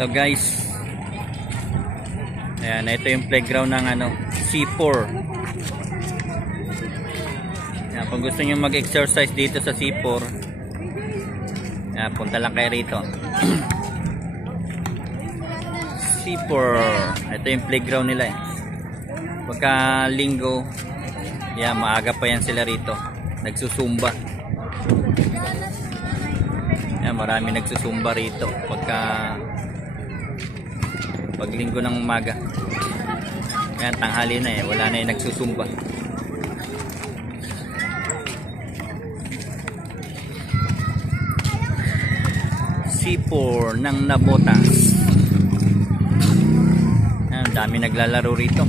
Hello guys. Ayan, ito yung playground ng C4. Ayan, kung gusto niyo mag-exercise dito sa C4, ayan, punta lang kayo rito. C4. Ito yung playground nila eh. Pagka linggo, ayan, maaga pa yan sila rito. Nagsusumba. Ayan, marami nagsusumba rito pag linggo ng umaga. Ayan, tanghali na eh, wala na yung nagsusumba. C4 ng Nabotas. Ayan, dami naglalaro rito.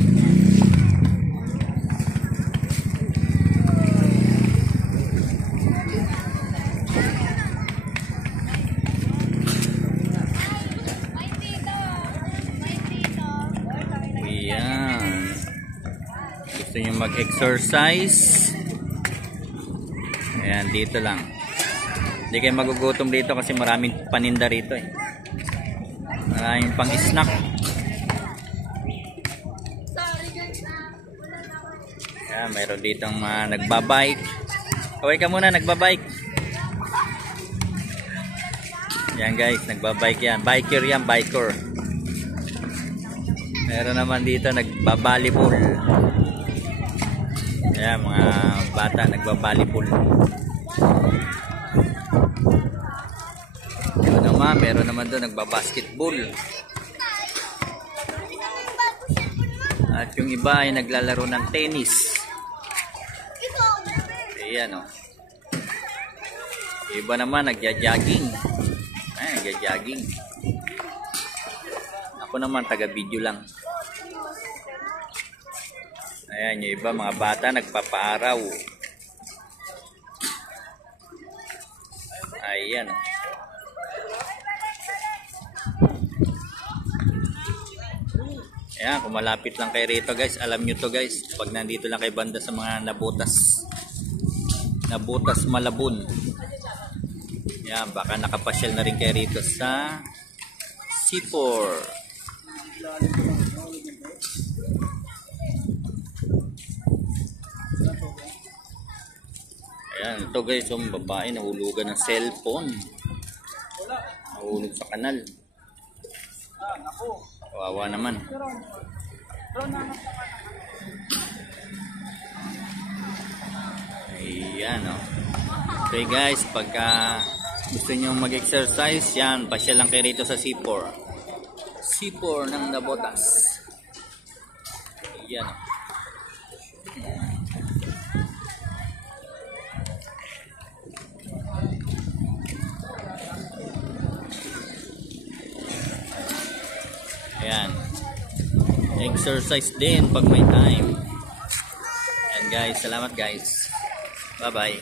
Gusto nyo mag-exercise, ayan, dito lang. Hindi kayo magugutom dito kasi maraming paninda rito eh. Maraming pang snack. Ayan, mayroon dito mga nagbabike. Kaway ka muna, nagbabike. Ayan guys, nagbabike yan. Biker yan, biker. Meron naman dito nagbabalibol. Ayan, mga bata nagbabalibol. Meron naman doon nagbabasketball. At yung iba ay naglalaro ng tennis. Ayan o. Iba naman nagja-jogging. Ayan, nagja-jogging. Ako naman taga-video lang. Ayan, yung iba mga bata nagpapaaraw. Ayan. Ayan, kung malapit lang kayo rito guys, alam nyo to guys, pag nandito lang kayo banda sa mga Nabotas Malabon. Ayan, baka nakapasyal na rin kayo rito sa C4. Ayan, ito guys, yung babae nahulugan ng cellphone. Nahulog sa kanal. Kawawa naman. Ayan o. Okay guys, pagka gusto nyo mag-exercise, yan, pasyal lang kayo rito sa C4. C4 ng Nabotas. Ayan o. Ayan, exercise din pag may time. And guys, salamat guys, bye bye.